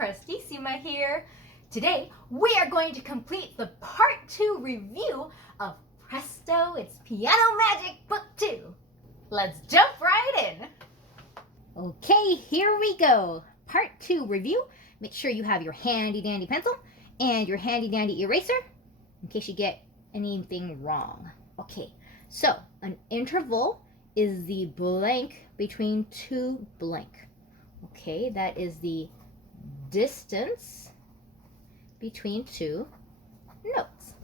Prestissima here. Today we are going to complete the part 2 review of Presto, It's Piano Magic Book 2. Let's jump right in. Okay, here we go. Part 2 review. Make sure you have your handy dandy pencil and your handy dandy eraser in case you get anything wrong. Okay, so an interval is the blank between two blank. Okay, that is the distance between two notes.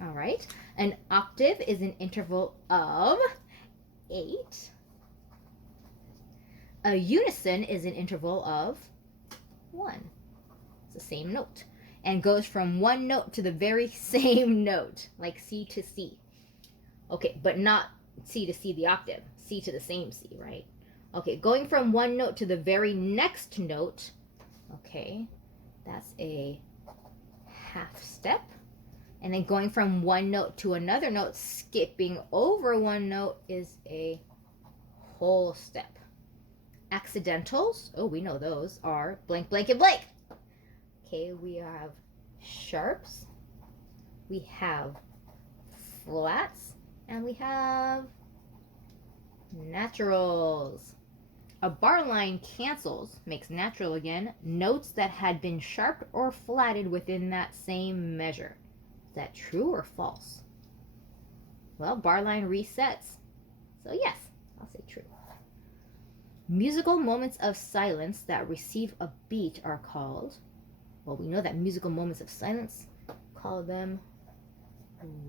All right, an octave is an interval of 8. A unison is an interval of 1. It's the same note and goes from one note to the very same note, like C to C. Okay, but not C to C the octave, C to the same C, right? Okay, going from one note to the very next note, okay, that's a half step. And then going from one note to another note, skipping over one note, is a whole step. Accidentals, oh, we know those, are blank, blank, and blank. Okay, we have sharps, we have flats, and we have naturals. A bar line cancels, makes natural again, notes that had been sharped or flatted within that same measure. Is that true or false? Well, bar line resets. So yes, I'll say true. Musical moments of silence that receive a beat are called, well, we know that musical moments of silence, call them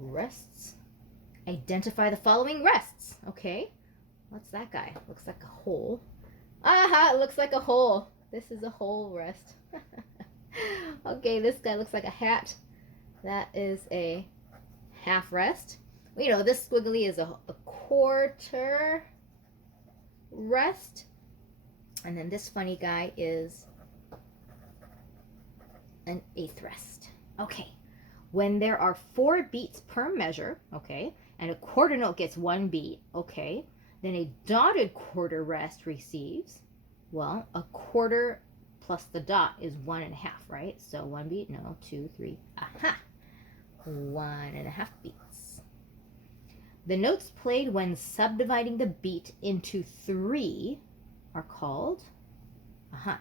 rests. Identify the following rests. Okay, what's that guy? Looks like a hole. Aha, it looks like a hole. This is a hole rest. Okay, this guy looks like a hat. That is a half rest. You know, this squiggly is a quarter rest. And then this funny guy is an eighth rest. Okay, when there are 4 beats per measure, okay, and a quarter note gets 1 beat, okay, then a dotted quarter rest receives, well, a quarter plus the dot is 1.5, right? So 1 beat, no, 2, 3, aha, 1.5 beats. The notes played when subdividing the beat into 3 are called,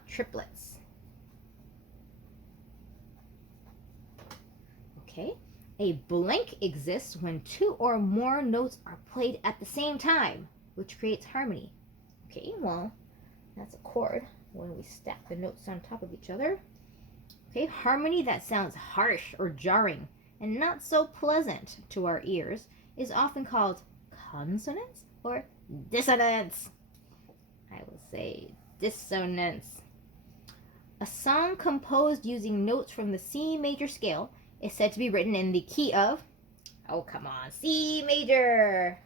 triplets. Okay, a blank exists when 2 or more notes are played at the same time, which creates harmony. Okay, well, that's a chord when we stack the notes on top of each other. Okay, harmony that sounds harsh or jarring and not so pleasant to our ears is often called consonance or dissonance. I will say dissonance. A song composed using notes from the C major scale is said to be written in the key of, oh, come on, C major.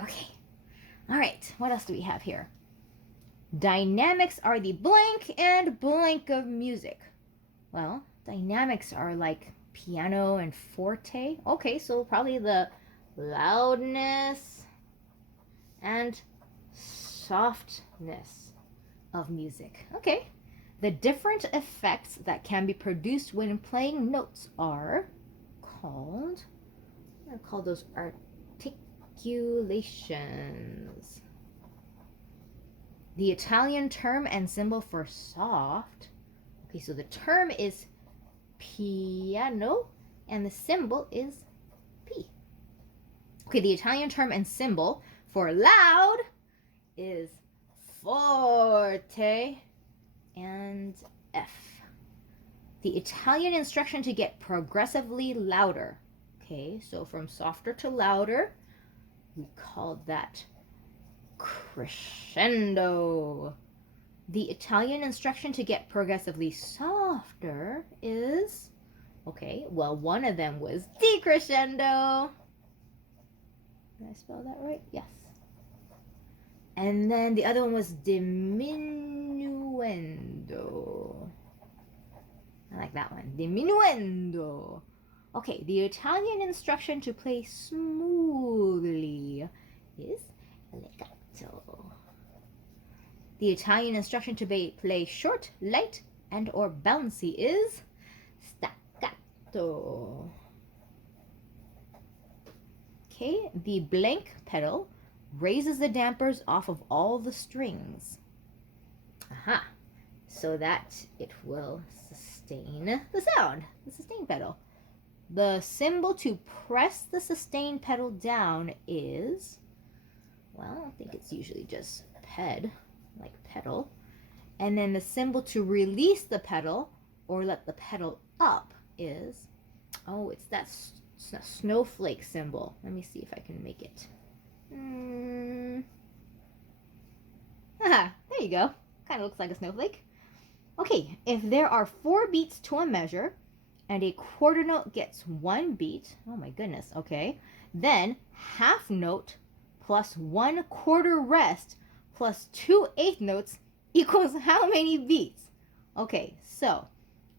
Okay. All right. What else do we have here? Dynamics are the blank and blank of music. Well, dynamics are like piano and forte. Okay, so probably the loudness and softness of music. Okay. The different effects that can be produced when playing notes are called, I'm going to call those articulations. The Italian term and symbol for soft, okay, so the term is piano and the symbol is P. Okay, the Italian term and symbol for loud is forte and F. The Italian instruction to get progressively louder. Okay, so from softer to louder, we call that crescendo. The Italian instruction to get progressively softer is, okay, well, one of them was decrescendo. Did I spell that right? Yes. And then the other one was diminuendo. I like that one. Diminuendo. Okay, the Italian instruction to play smoothly is legato. The Italian instruction to play short, light, and or bouncy is staccato. Okay, the blank pedal raises the dampers off of all the strings. Aha, so that it will sustain the sound, the sustain pedal. The symbol to press the sustain pedal down is, well, I think it's usually just ped, like pedal. And then the symbol to release the pedal or let the pedal up is, oh, it's that snowflake symbol. Let me see if I can make it. Haha, there you go. Kind of looks like a snowflake. Okay, if there are 4 beats to a measure and a quarter note gets 1 beat, oh my goodness, okay, then half note plus 1/4 rest plus 2/8 notes equals how many beats? Okay, so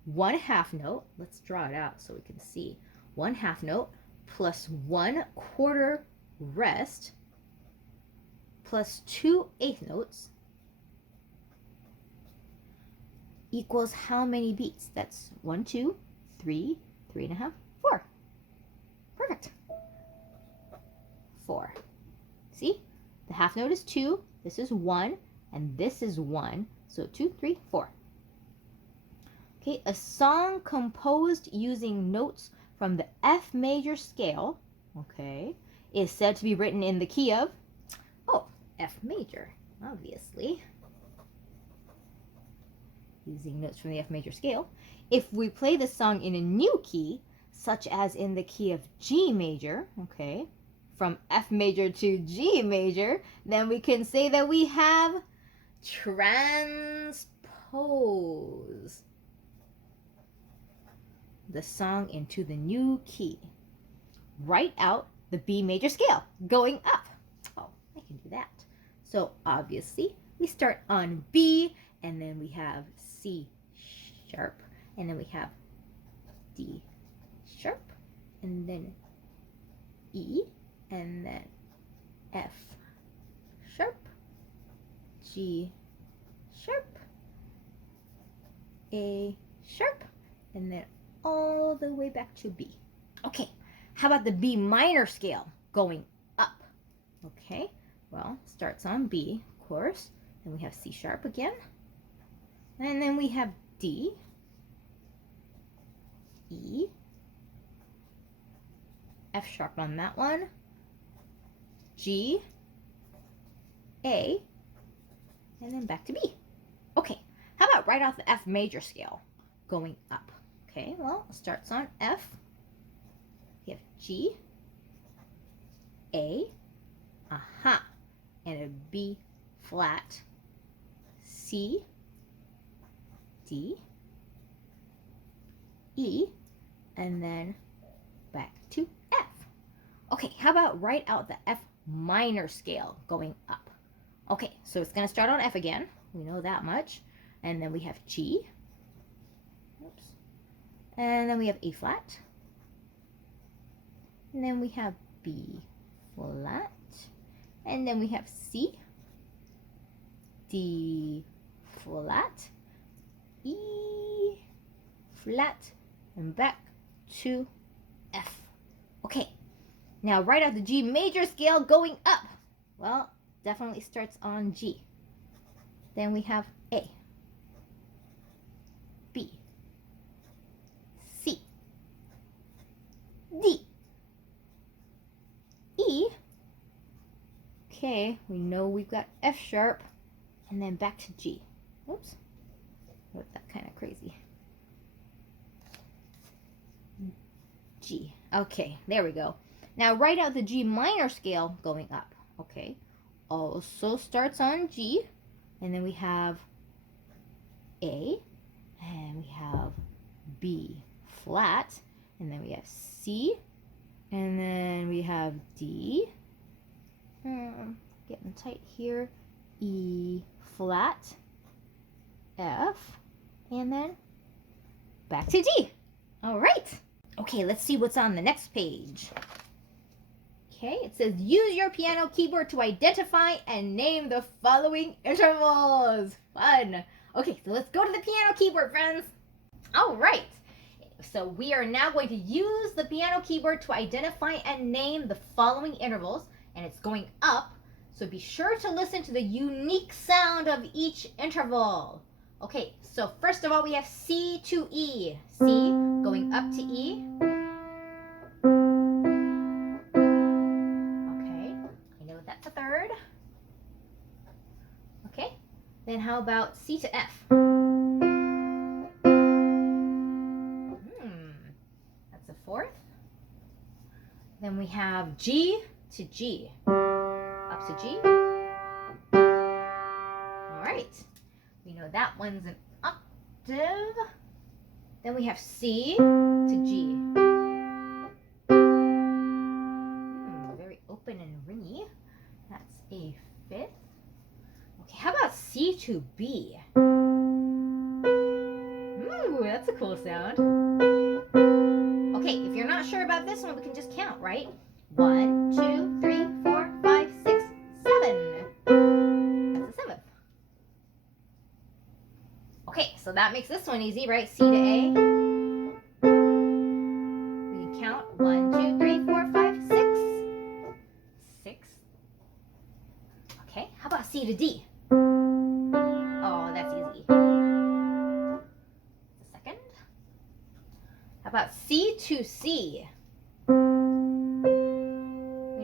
1/2 note, let's draw it out so we can see. 1/2 note plus 1/4 rest plus 2/8 notes equals how many beats? That's 1, 2, 3, 3.5, 4. Perfect. 4. See? The half note is 2, this is 1, and this is 1. So 2, 3, 4. Okay, a song composed using notes from the F major scale, okay, is said to be written in the key of, oh, F major, obviously. Using notes from the F major scale. If we play the song in a new key, such as in the key of G major, okay, from F major to G major, then we can say that we have transpose the song into the new key. Write out the B major scale going up. Oh, I can do that. So obviously we start on B, and then we have C sharp, and then we have D sharp, and then E, and then F sharp, G sharp, A sharp, and then all the way back to B. Okay, how about the B minor scale going up? Okay, well, starts on B, of course, then we have C sharp again, and then we have D, E, F sharp on that one, G, A, and then back to B. Okay, how about right off the F major scale going up? Okay, well, it starts on F, we have G, A, aha, and a B flat, C, D, E, and then back to F. Okay, how about write out the F minor scale going up? Okay, so it's going to start on F again. We know that much. And then we have G. Oops. And then we have A flat. And then we have B flat. And then we have C, D flat, E flat, and back to F. Okay, now write out the G major scale going up. Well, definitely starts on G. Then we have A, B, C, D, E. Okay, we know we've got F sharp, and then back to G. Oops, wrote that kind of crazy. G. Okay, there we go. Now write out the G minor scale going up. Okay, also starts on G, and then we have A, and we have B flat, and then we have C, and then we have D, getting tight here, E flat, F, and then back to D. All right. Okay, let's see what's on the next page. Okay, it says use your piano keyboard to identify and name the following intervals. Fun. Okay, so let's go to the piano keyboard, friends. All right. So we are now going to use the piano keyboard to identify and name the following intervals, and it's going up. So be sure to listen to the unique sound of each interval. Okay, so first of all, we have C to E. C going up to E. Okay, I know that's a third. Okay, then how about C to F? That's a fourth. Then we have G to G. Up to G. All right. We know that one's an octave. Then we have C to G. Very open and ringy. That's a fifth. Okay, how about C to B? Ooh, that's a cool sound. Okay, if you're not sure about this one, we can just count, right? 1, 2, 3, 4, 5, 6, 7. That's a seventh. Okay, so that makes this one easy, right? C to A. We can count 1, 2, 3, 4, 5, 6. 6. Okay, how about C to D? Oh, that's easy. Second. How about C to C? We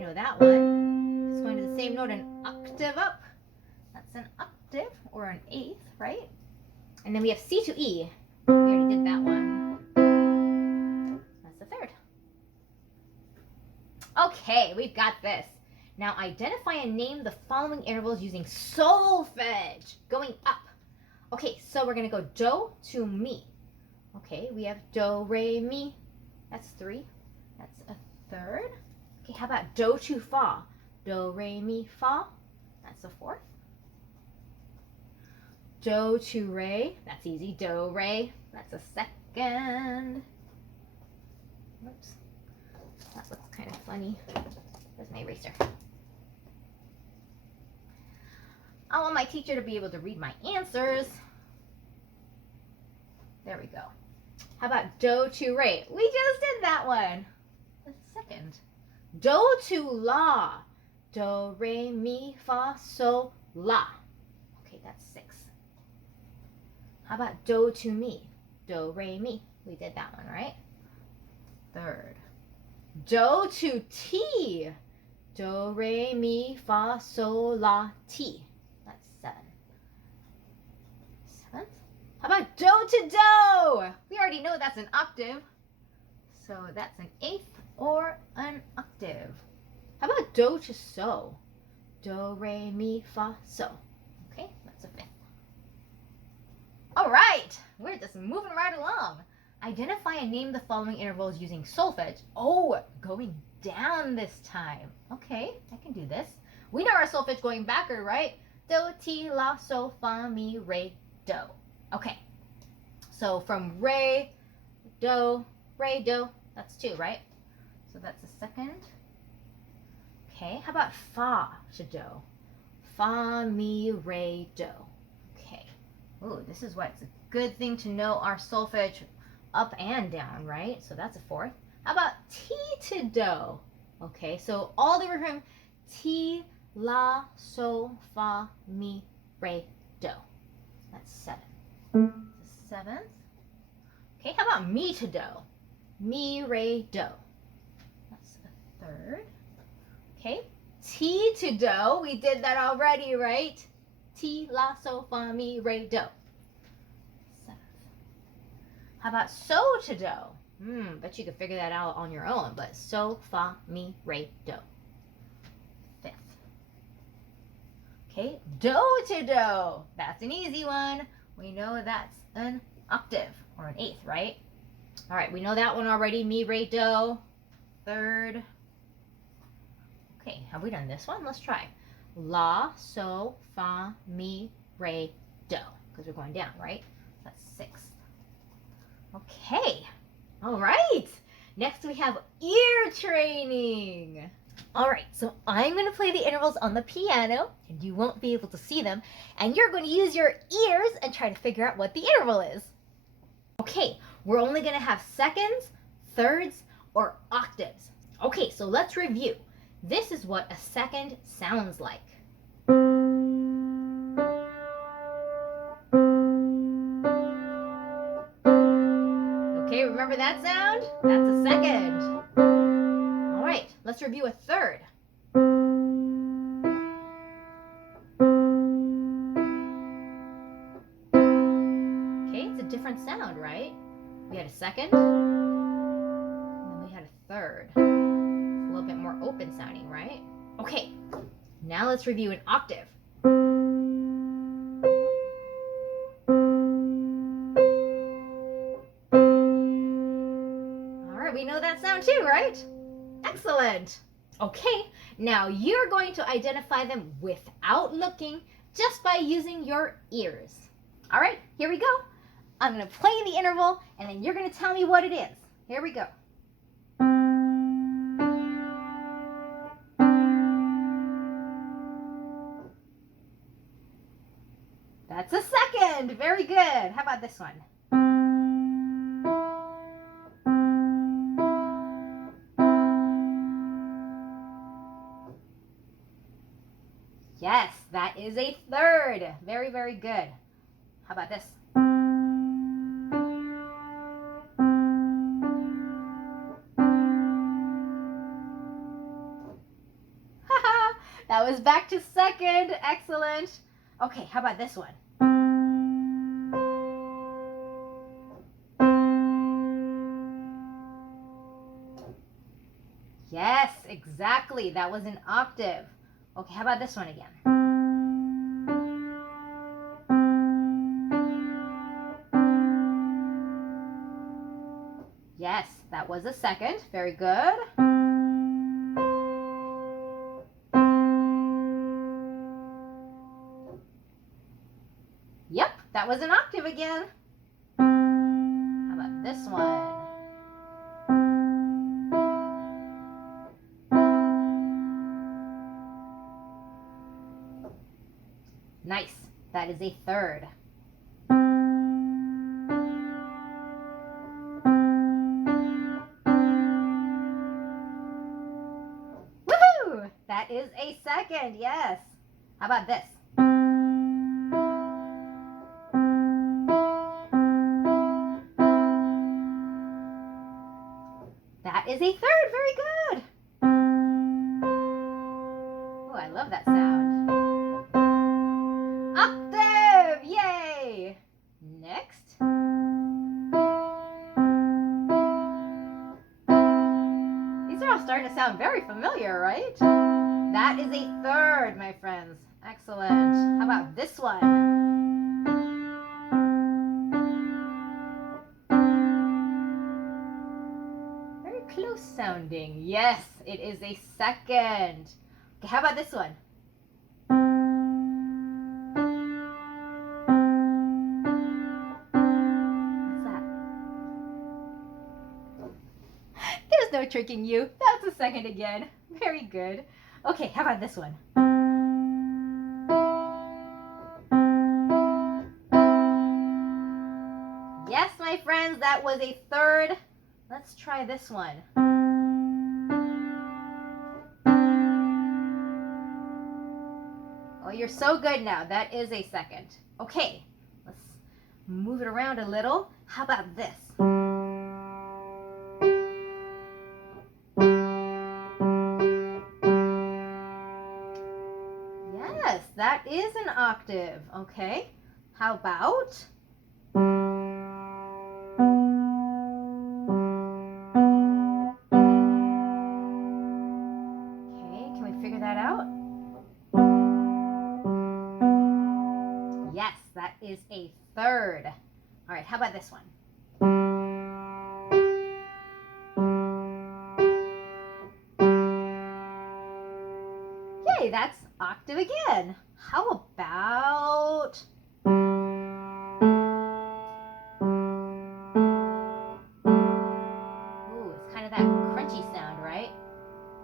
know that one. It's going to the same note, an octave up. That's an octave or an eighth, right? And then we have C to E. We already did that one. That's the third. Okay, we've got this. Now identify and name the following intervals using solfege. Going up. Okay, so we're going to go do to mi. Okay, we have do, re, mi. That's 3. That's a third. Okay, how about do to fa? Do, re, mi, fa. That's a fourth. Do to re. That's easy. Do, re. That's a second. Oops. That looks kind of funny. Where's my eraser? I want my teacher to be able to read my answers. There we go. How about do to re? We just did that one. The second. Do to la. Do, re, mi, fa, sol, la. Okay, that's 6. How about do to mi? Do, re, mi. We did that one, right? Third. Do to ti. Do, re, mi, fa, sol, la, ti. That's 7. 7th. How about do to do? We already know that's an octave. So that's an eighth or an octave. How about do to so? Do, re, mi, fa, so. Okay, that's a fifth. All right, we're just moving right along. Identify and name the following intervals using solfege. Oh, going down this time. Okay, I can do this. We know our solfege going backward, right? Do, ti, la, so, fa, mi, re, do. Okay, so from re, do, that's 2, right? So that's the second. Okay, how about fa to do? Fa, mi, re, do. Okay. Ooh, this is why it's a good thing to know our solfege up and down, right? So that's a fourth. How about ti to do? Okay, so all the way from ti, la, so, fa, mi, re, do. That's 7. The 7th. Okay, how about mi to do? Mi, re, do. That's a third. Okay, ti to do. We did that already, right? Ti, la, so, fa, mi, re, do. 7th. How about so to do? Bet you could figure that out on your own, but so, fa, mi, re, do. 5th. Okay, do to do. That's an easy one. We know that's an octave or an eighth, right? All right, we know that one already. Mi, re, do. 3rd. Okay, have we done this one? Let's try. La, so, fa, mi, re, do. Because we're going down, right? That's 6th. Okay. All right. Next we have ear training. All right, so I'm going to play the intervals on the piano, and you won't be able to see them, and you're going to use your ears and try to figure out what the interval is. Okay, we're only going to have seconds, thirds, or octaves. Okay, so let's review. This is what a second sounds like. Okay, remember that sound? That's a second. All right, let's review a third. Okay, it's a different sound, right? We had a second, and then we had a third. It's a little bit more open sounding, right? Okay, now let's review an octave. All right, we know that sound too, right? Excellent. Okay, now you're going to identify them without looking, just by using your ears. All right, here we go. I'm going to play the interval, and then you're going to tell me what it is. Here we go. That's a second. Very good. How about this one? Yes, that is a third. Very, very good. How about this? That was back to second. Excellent. Okay, how about this one? Yes, exactly. That was an octave. Okay, how about this one again? Yes, that was a second. Very good. Yep, that was an octave again. How about this one? Nice. That is a third. Woohoo! That is a second, yes. How about this? That is a third. Very good. Oh, I love that sound. Octave! Yay! Next. These are all starting to sound very familiar, right? That is a third, my friends. Excellent. How about this one? Very close sounding. Yes, it is a second. Okay, how about this one? What's that? There's no tricking you. That's a second again. Very good. Okay, how about this one? Yes, my friends, that was a third. Let's try this one. Oh, you're so good now. That is a second. Okay, let's move it around a little. How about this? Yes, that is an octave. Okay, how about... Figure that out? Yes, that is a third. All right, how about this one? Yay, that's octave again. How about... Ooh, it's kind of that crunchy sound, right?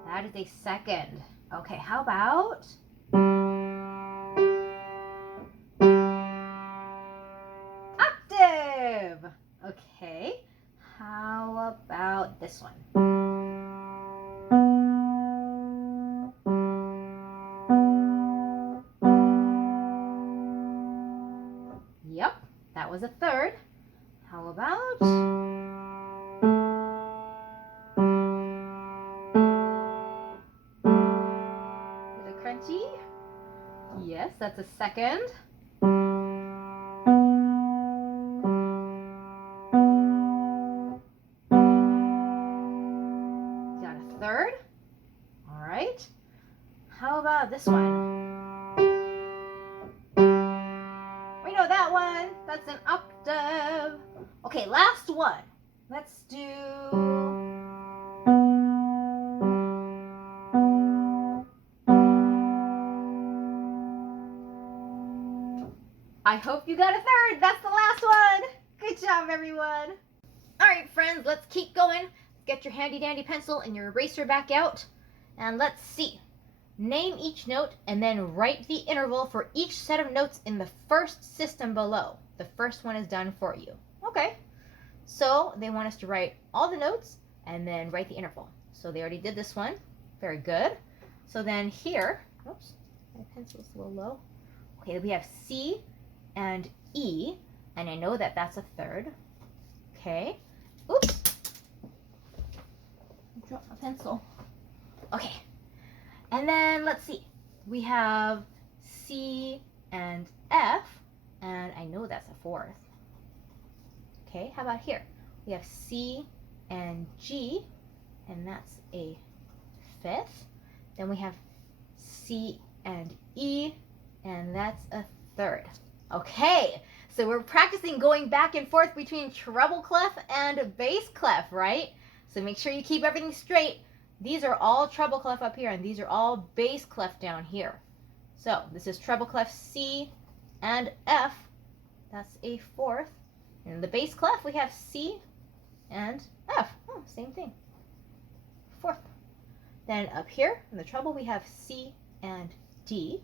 That is a second. Okay, how about octave? Okay, how about this one? Yep, that was a third. How about is it crunchy? Yes, that's a second. Got a third. All right. How about this one? We know that one. That's an octave. Okay, last one. Let's do I hope you got a third. That's the last one. Good job, everyone. All right, friends, let's keep going. Get your handy dandy pencil and your eraser back out. And let's see. Name each note and then write the interval for each set of notes in the first system below. The first one is done for you. Okay. So they want us to write all the notes and then write the interval. So they already did this one. Very good. So then here, oops, my pencil's a little low. Okay, we have C and E, and I know that that's a third. Okay. Oops. I dropped my pencil. Okay. And then let's see. We have C and F, and I know that's a fourth. Okay, how about here? We have C and G, and that's a fifth. Then we have C and E, and that's a third. Okay, so we're practicing going back and forth between treble clef and bass clef, right? So make sure you keep everything straight. These are all treble clef up here, and these are all bass clef down here. So this is treble clef C and F. That's a fourth. And in the bass clef, we have C and F. Oh, same thing. Fourth. Then up here in the treble, we have C and D.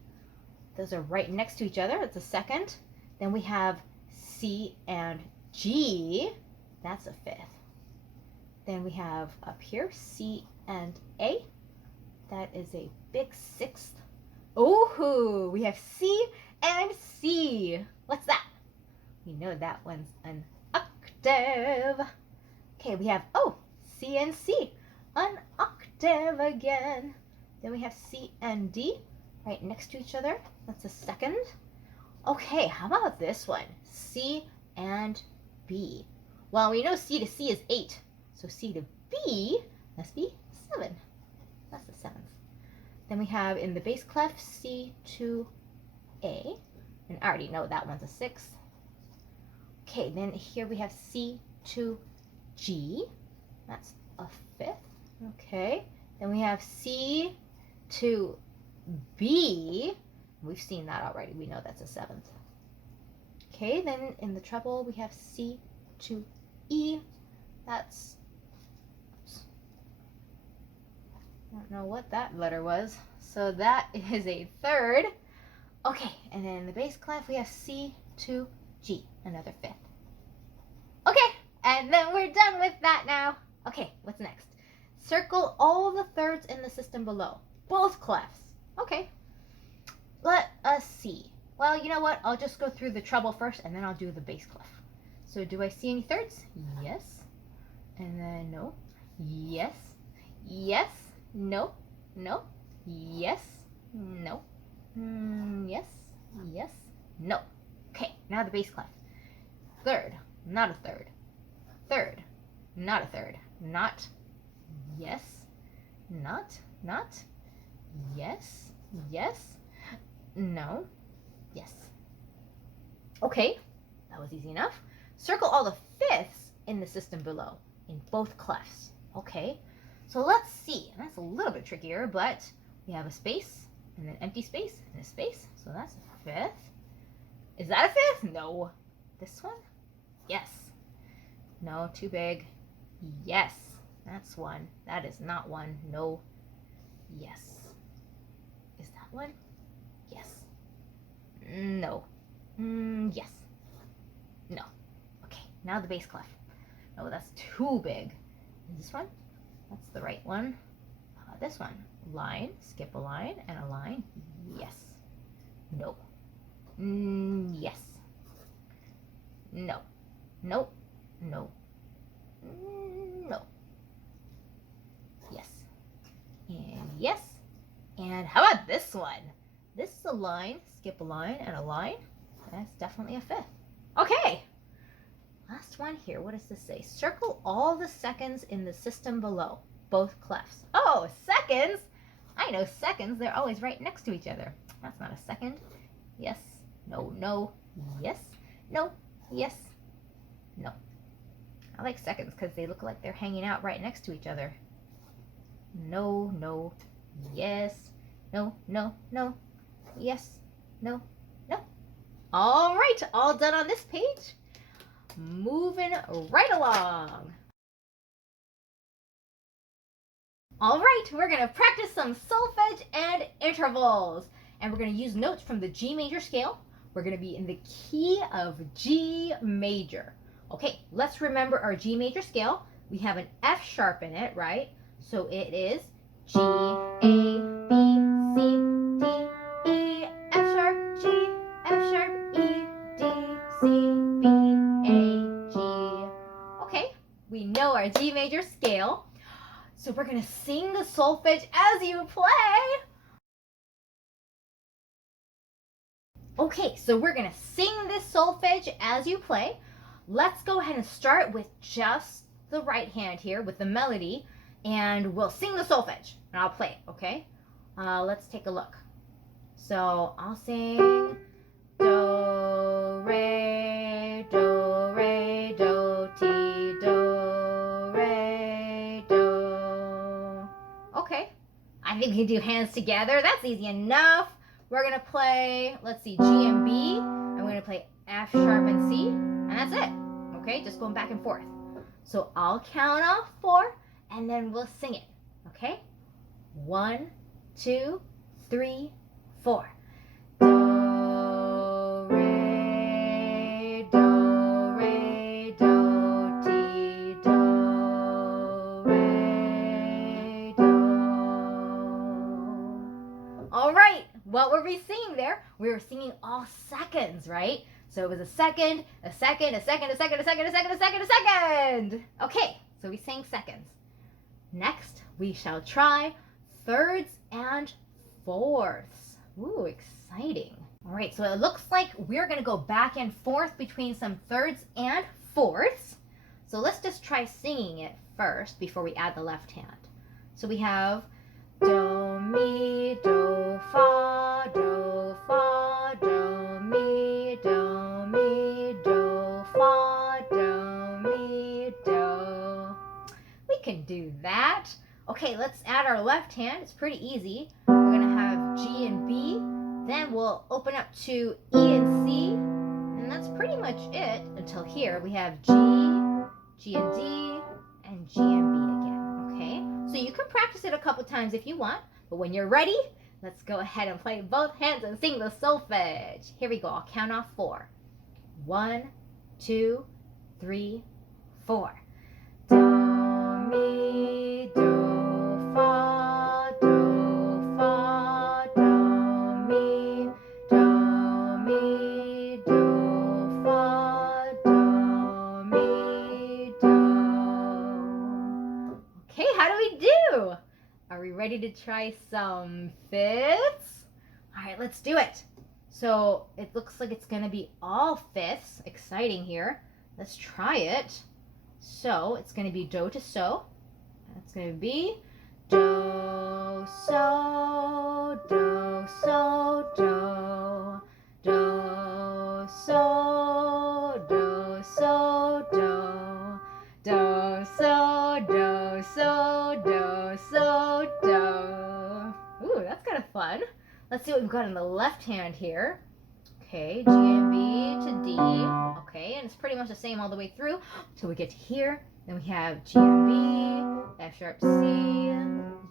Those are right next to each other. That's a second. Then we have C and G. That's a fifth. Then we have up here C and A. That is a big sixth. Ooh, we have C and C. What's that? We know that one's an octave. Okay, we have, oh, C and C. An octave again. Then we have C and D right next to each other. That's a second. Okay, how about this one? C and B. Well, we know C to C is 8. So C to B must be 7. That's the seventh. Then we have in the bass clef C to A. And I already know that one's a sixth. Okay, then here we have C to G. That's a fifth. Okay. Then we have C to B. We've seen that already. We know that's a seventh. Okay, then in the treble we have C to E. That's, oops, I don't know what that letter was. So that is a third. Okay, and then in the bass clef we have C to G, another fifth. Okay, and then we're done with that now. Okay, what's next? Circle all the thirds in the system below, both clefs. Okay, let us see. Well, you know what? I'll just go through the treble first, and then I'll do the bass clef. So do I see any thirds? Yes. And then no. Yes. Yes. No. No. Yes. No. Yes. Yes. No. Okay, now the bass clef. Third. Not a third. Third. Not a third. Not. Yes. Not. Not. Yes. Yes. No. Yes. Okay, that was easy enough. Circle all the fifths in the system below, in both clefs. Okay, so let's see. That's a little bit trickier, but we have a space, and an empty space, and a space. So that's a fifth. Is that a fifth? No. This one? Yes. No, too big. Yes. That's one. That is not one. No. Yes. Is that one? Yes. No. Yes. No. Okay, now the bass clef. No, that's too big. This one? That's the right one. This one. Line, skip a line, and a line. Yes. No. Yes. No. Nope. No. No. Yes. And yes. And how about this one? This is a line, skip a line, and a line. That's definitely a fifth. Okay. Last one here. What does this say? Circle all the seconds in the system below, both clefs. Oh, seconds? I know seconds. They're always right next to each other. That's not a second. Yes. No. No. Yes. No. Yes. No. I like seconds because they look like they're hanging out right next to each other. No. No. Yes. No. No. No. Yes. No. No. All right. All done on this page. Moving right along. All right, we're gonna practice some solfege and intervals. And we're gonna use notes from the G major scale. We're gonna be in the key of G major. Okay, let's remember our G major scale. We have an F sharp in it, right? So it is G, A, B, C, D, E, F sharp, G, F sharp, E, D, C, B, A, G. Okay, we know our G major scale. So we're going to sing the solfege as you play. Okay, so we're going to sing this solfege as you play. Let's go ahead and start with just the right hand here with the melody, and we'll sing the solfege, and I'll play it, okay? Let's take a look. So I'll sing do, re, do, re, do, ti, do, re, do. Okay, I think we can do hands together. That's easy enough. We're gonna play, let's see, G and B, and we're gonna play F sharp and C, and that's it. Okay, just going back and forth. So I'll count off 4, and then we'll sing it. Okay? 1, 2, 3, 4. Do, re, do, re, do, ti, do, re, do. All right, what were we singing there? We were singing all seconds, right? So it was a second, a second, a second, a second, a second, a second, a second, a second. Okay, so we sang seconds. Next, we shall try thirds and fourths. Ooh, exciting. All right, so it looks like we're gonna go back and forth between some thirds and fourths. So let's just try singing it first before we add the left hand. So we have do, mi, do, fa, do, fa, do, mi, do, mi, do, fa, do, mi, do. We can do that. Okay, let's add our left hand. It's pretty easy. We're gonna have G and B. Then we'll open up to E and C. And that's pretty much it until here. We have G, G and D, and G and B again, okay? So you can practice it a couple times if you want, but when you're ready, let's go ahead and play both hands and sing the solfege. Here we go, I'll count off 4. 1, 2, 3, 4. Do, mi, do, fa, do, fa, do, mi, do, mi, do, fa, do, mi, do. Okay, how do we do? Are we ready to try some fifths? All right, let's do it. So it looks like it's gonna be all fifths. Exciting here. Let's try it. So it's going to be do to so. That's going to be do, so, do, so, do, do, so, do, so, do, do, so, do, so, do, so, do. Ooh, that's kind of fun. Let's see what we've got in the left hand here. Okay, G and B to D. Okay, and it's pretty much the same all the way through till we get to here. Then we have G and B, F sharp C,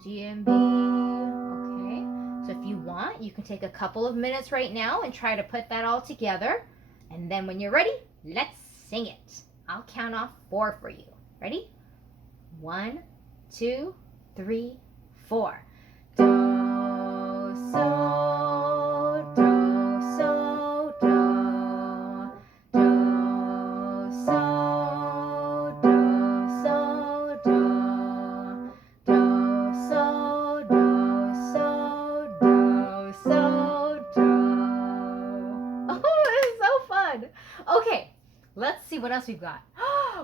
G and B. Okay. So if you want, you can take a couple of minutes right now and try to put that all together. And then when you're ready, let's sing it. I'll count off 4 for you. Ready? 1, 2, 3, 4. Do, so, do, so, do. Do, so, do, so, do. Do, so, do, so, do, so, do. Oh, this is so fun. Okay, let's see what else we've got.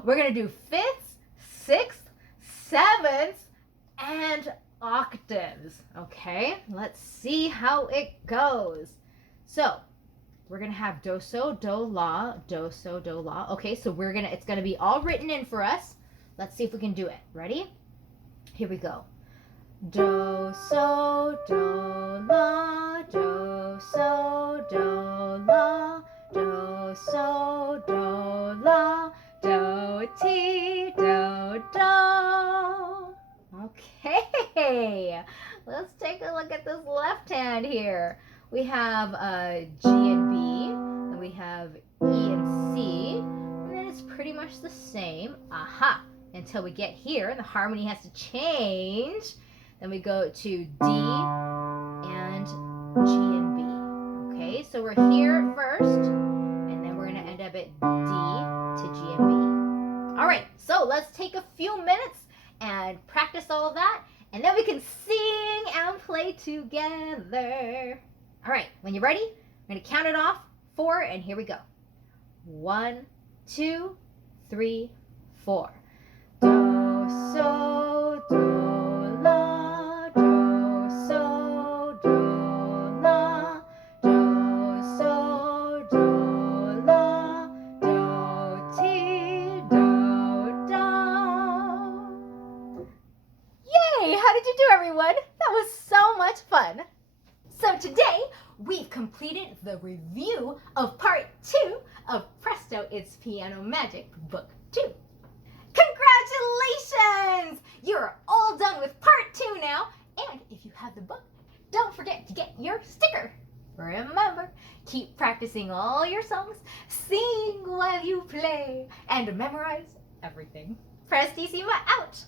We're going to do fifths, sixths, sevenths, and octaves. Okay, let's see how it goes. So, we're going to have do, so, do, la, do, so, do, la. Okay, so it's going to be all written in for us. Let's see if we can do it. Ready? Here we go. Do, so, do, la, do, so, do, la, do, so, do, la, do, ti, do, do. Okay, let's take a look at this left hand here. We have G and B, and we have E and C, and then it's pretty much the same. Aha! Until we get here, and the harmony has to change. Then we go to D and G and B. Okay, so we're here first, and then we're going to end up at D to G and B. All right, so let's take a few minutes and practice all of that, and then we can sing and play together. All right, when you're ready, I'm going to count it off 4, and here we go. 1, 2, 3, 4. Do, so, do, la, do, so, do, la, do, so, do, la, do, ti, do, do. Yay! How did you do, everyone? That was so much fun. So today, we've completed the review of part 2 of Presto, It's Piano Magic, Book 2. Congratulations! You're all done with part 2 now, and if you have the book, don't forget to get your sticker. Remember, keep practicing all your songs, sing while you play, and memorize everything. Prestissima out!